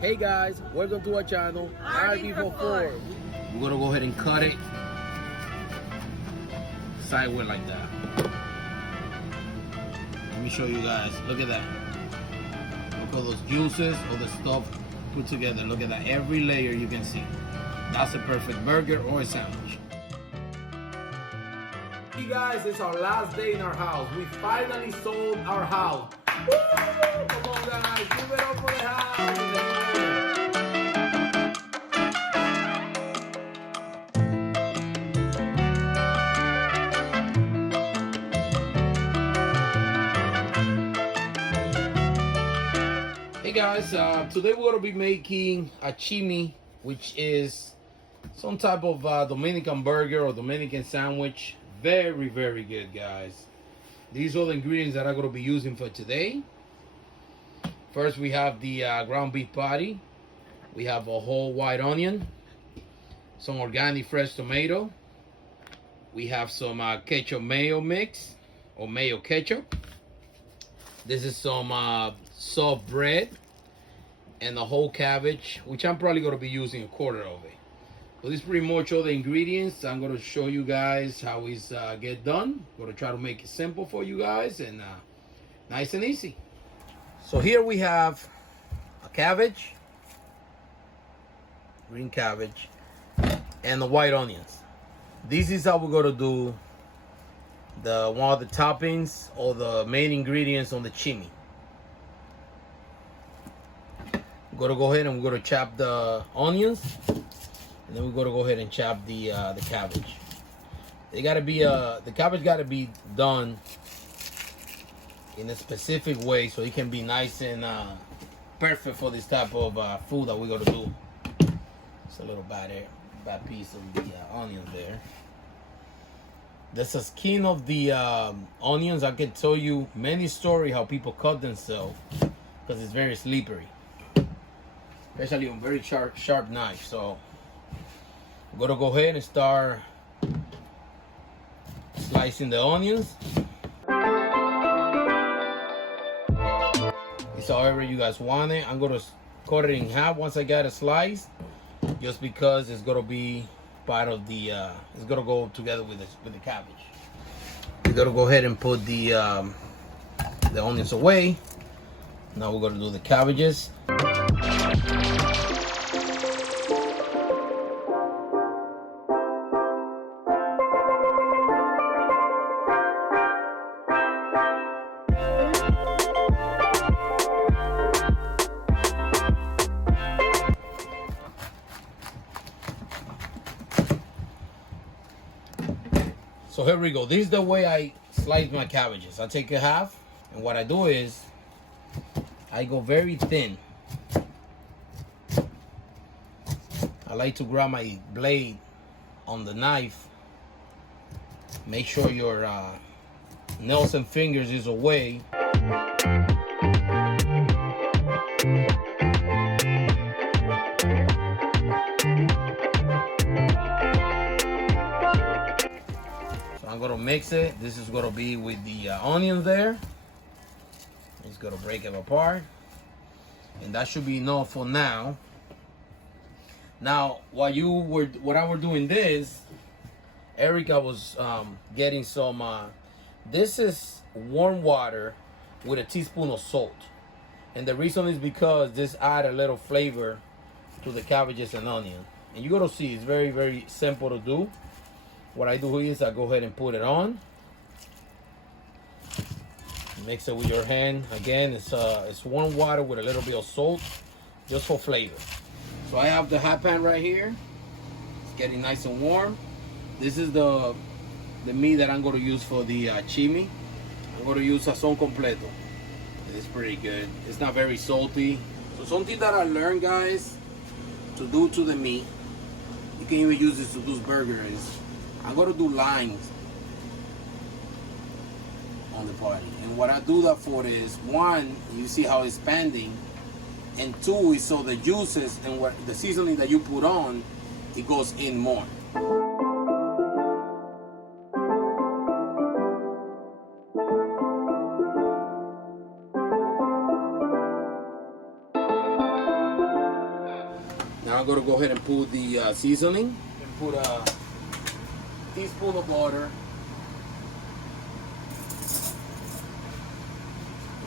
Hey guys, welcome to our channel, RB44. We're gonna go ahead and cut it sideways like that. Let me show you guys. Look at that. Look at those juices, all the stuff put together. Look at that. Every layer you can see. That's a perfect burger or a sandwich. Hey guys, it's our last day in our house. We finally sold our house. Woo! Come on guys, give it up for the house. Hey guys, today we're going to be making a CHIMI, which is some type of Dominican burger or Dominican sandwich. Very, very good, guys. These are the ingredients that I'm going to be using for today. First, we have the ground beef patty. We have a whole white onion, some organic fresh tomato. We have some ketchup mayo mix or mayo ketchup. This is some soft bread and the whole cabbage, which I'm probably going to be using a quarter of it. So this is pretty much all the ingredients. I'm going to show you guys how it's get done. I'm going to try to make it simple for you guys and nice and easy. So here we have a cabbage, green cabbage, and the white onions. This is how we're going to do one of the toppings or the main ingredients on the CHIMI. We're going to go ahead and we're going to chop the onions. And then we're gonna go ahead and chop the cabbage. They gotta be the cabbage gotta be done in a specific way so it can be nice and perfect for this type of food that we're gonna do. It's a little bad piece of the onions there. The skin of the onions, I can tell you many stories how people cut themselves because it's very slippery, especially on very sharp knife. So I'm gonna go ahead and start slicing the onions. It's however you guys want it. I'm gonna cut it in half once I got it sliced, just because it's gonna be part of the. It's gonna go together with the cabbage. We're gonna go ahead and put the onions away. Now we're gonna do the cabbages. So here we go. This is the way I slice my cabbages. I take a half, and what I do is I go very thin. I like to grab my blade on the knife. Make sure your nails and fingers is away. I'm gonna mix it. This is gonna be with the onions there. It's gonna break them apart, and that should be enough for now. Now, while I was doing this, Erica was getting some. This is warm water with a teaspoon of salt, and the reason is because this add a little flavor to the cabbages and onion. And you're gonna see it's very, very simple to do. What I do is I go ahead and put it on. Mix it with your hand. Again, it's warm water with a little bit of salt, just for flavor. So I have the hot pan right here. It's getting nice and warm. This is the meat that I'm going to use for the CHIMI. I'm going to use sazón completo. It's pretty good. It's not very salty. So something that I learned, guys, to do to the meat, you can even use this to do burgers. I'm going to do lines on the party. And what I do that for is, one, you see how it's expanding. And two is so the juices and what the seasoning that you put on, it goes in more. Now I'm gonna go ahead and put the seasoning and put a teaspoon of butter,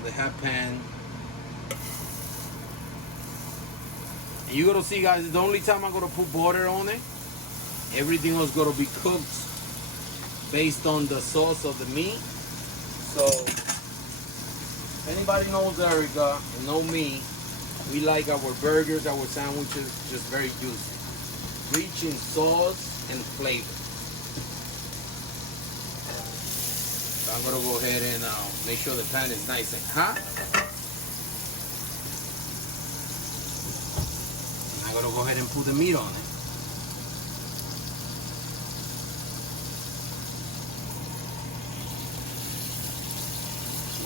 the hot pan. And you're gonna see, guys, the only time I'm gonna put butter on it, everything else gonna be cooked based on the sauce of the meat. So if anybody knows Erica and know me, we like our burgers, our sandwiches just very juicy, rich in sauce and flavor. So I'm gonna go ahead and make sure the pan is nice and hot. And I'm gonna go ahead and put the meat on it.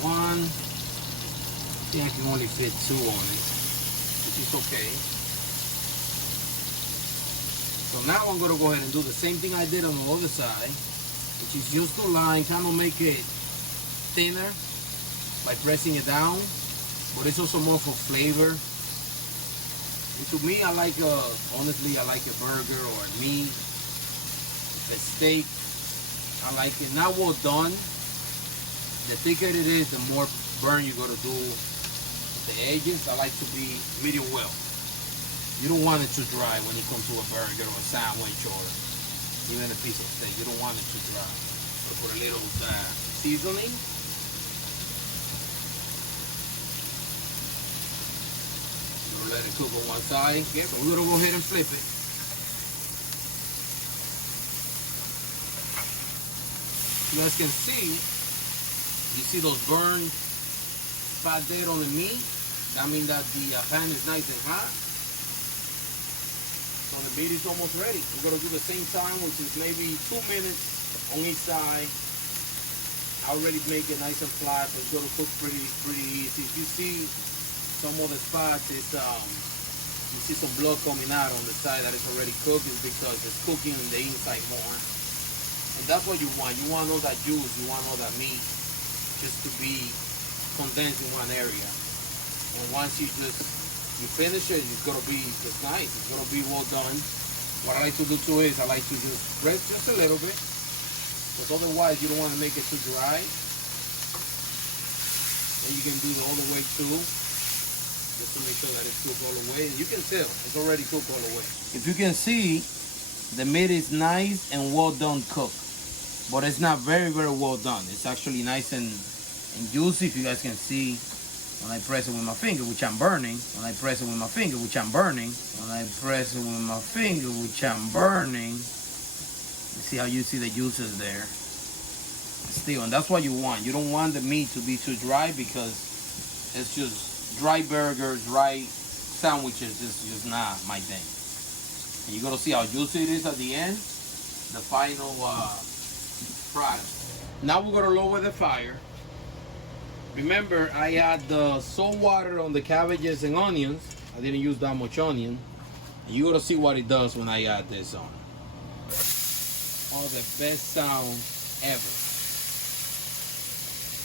One, I think I can only fit 2 on it, which is okay. So now I'm gonna go ahead and do the same thing I did on the other side, which is just to line, kind of make it thinner by pressing it down, but it's also more for flavor. And to me, I like honestly, I like a burger or a meat, a steak. I like it not well done. The thicker it is, the more burn you're gonna do the edges. I like to be medium well. You don't want it too dry when it comes to a burger or a sandwich or even a piece of steak. You don't want it too dry. So put a little seasoning. Let it cook on one side. Okay, so we're gonna go ahead and flip it. You guys can see. You see those burn spots there on the meat? That means that the pan is nice and hot. So the meat is almost ready. We're gonna do the same time, which is maybe 2 minutes on each side. I already make it nice and flat, so it's gonna cook pretty easy. If you see some of the spots, it's you see some blood coming out on the side that is already cooked, is because it's cooking on the inside more. And that's what you want. You want all that juice, you want all that meat just to be condensed in one area. And once you finish it, it's gonna be just nice. It's gonna be well done. What I like to do too is I like to just press just a little bit, because otherwise you don't want to make it too dry. And you can do the other way too, just to make sure that it's cooked all the way. And you can tell it's already cooked all the way. If you can see, the meat is nice and well done cooked. But it's not very well done. It's actually nice and juicy. If you guys can see, when I press it with my finger, which I'm burning. When I press it with my finger, which I'm burning. When I press it with my finger, which I'm burning. You see how you see the juices there. Still, and that's what you want. You don't want the meat to be too dry, because it's just dry burgers, dry sandwiches. It's just not my thing. And you're gonna see how juicy it is at the end. The final product. Now we're gonna lower the fire. Remember, I had the salt water on the cabbages and onions. I didn't use that much onion. And you're gonna see what it does when I add this on. Oh, the best sound ever.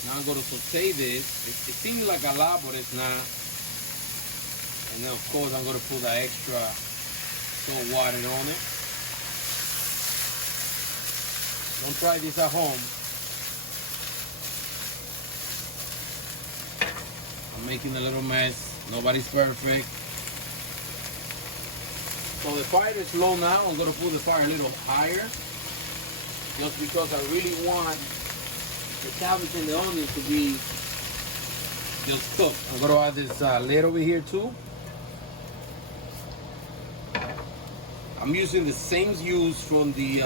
Now I'm gonna saute this. It seems like a lot, but it's not. And then of course I'm gonna put the extra salt water on it. Don't try this at home. I'm making a little mess. Nobody's perfect. So the fire is low now. I'm gonna put the fire a little higher, just because I really want the cabbage and the onion to be just cooked. I'm gonna add this lid over here too. I'm using the same use from the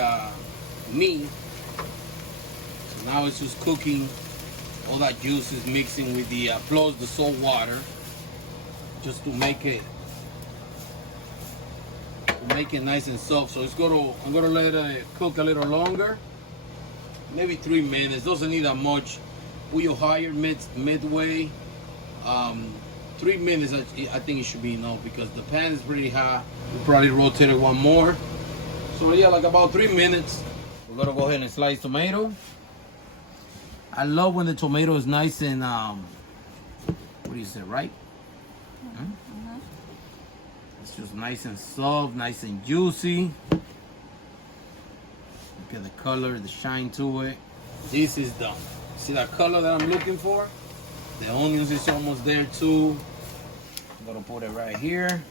meat. So now it's just cooking. All that juice is mixing with the plus the salt water, just to make it nice and soft. So I'm gonna let it cook a little longer, maybe 3 minutes. Doesn't need that much. Put your higher midway. 3 minutes, I think it should be enough, because the pan is pretty hot. We'll probably rotate it one more. So yeah, like about 3 minutes. We're gonna go ahead and slice tomato. I love when the tomato is nice and what do you say, right? Mm-hmm. It's just nice and soft, nice and juicy. Look at the color, the shine to it. This is done. See that color that I'm looking for? The onions is almost there too. I'm gonna put it right here.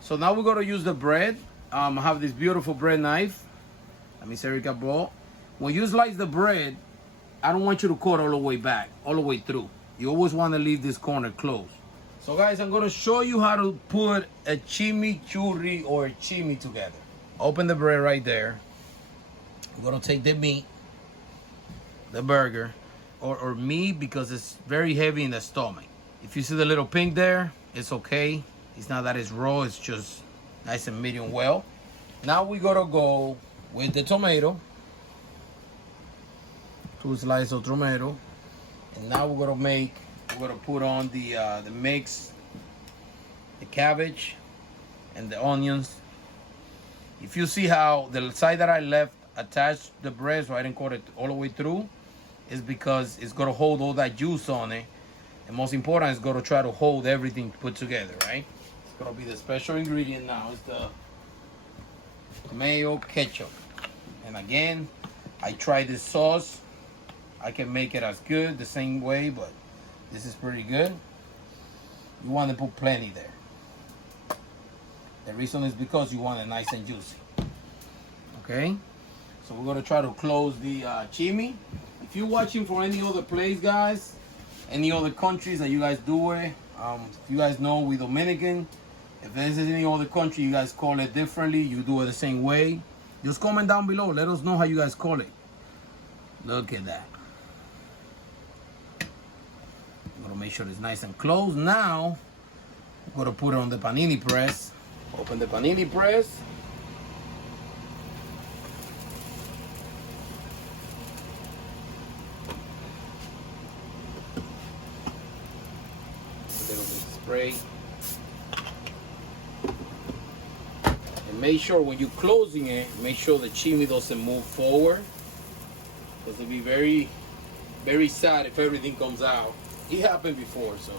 So now we're gonna use the bread. I have this beautiful bread knife. Let me say Erica ball. When you slice the bread, I don't want you to cut all the way back, all the way through. You always want to leave this corner closed. So guys, I'm gonna show you how to put a chimichurri or a chimi together. Open the bread right there. I'm gonna take the meat, the burger, or meat because it's very heavy in the stomach. If you see the little pink there, it's okay. It's not that it's raw, it's just nice and medium well. Now we're gonna go with the tomato. 2 slices of tomato. And now we're gonna put on the mix, the cabbage and the onions. If you see how the side that I left attached the bread so I didn't cut it all the way through, is because it's gonna hold all that juice on it. And most important, it's gonna try to hold everything put together, right? It's gonna be the special ingredient now. It's the mayo ketchup. And again, I tried this sauce. I can make it as good the same way, but this is pretty good. You want to put plenty there. The reason is because you want it nice and juicy. Okay, so we're gonna try to close the chimi. If you're watching from any other place, guys, any other countries that you guys do it, if you guys know we Dominican, if there's any other country you guys call it differently, you do it the same way, just comment down below. Let us know how you guys call it. Look at that. I'm gonna make sure it's nice and closed. Now, I'm gonna put it on the Panini press. Open the Panini press. A little bit of spray. And make sure when you're closing it, make sure the chimi doesn't move forward. Because it'll be very, very sad if everything comes out. It happened before, so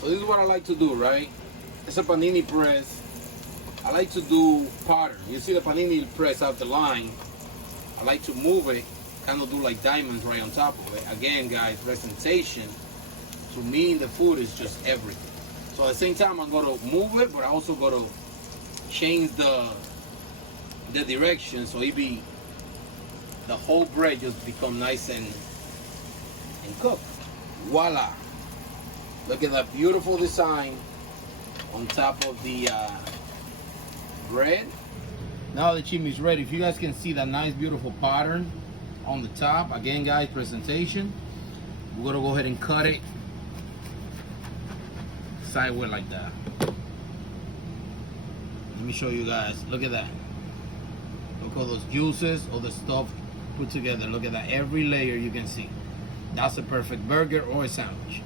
this is what I like to do, right? It's a Panini press. I like to do pattern. You see the Panini press out the line. I like to move it, kind of do like diamonds right on top of it. Again, guys, presentation to me in the food is just everything. So at the same time, I'm gonna move it, but I also gotta change the direction so it be the whole bread just become nice and cooked. Voila! Look at that beautiful design on top of the bread. Now the chimi is ready. If you guys can see that nice beautiful pattern on the top, again guys, presentation. We're gonna go ahead and cut it sideways like that. Let me show you guys. Look at that. Look at all those juices, all the stuff put together. Look at that. Every layer you can see. That's a perfect burger or a sandwich.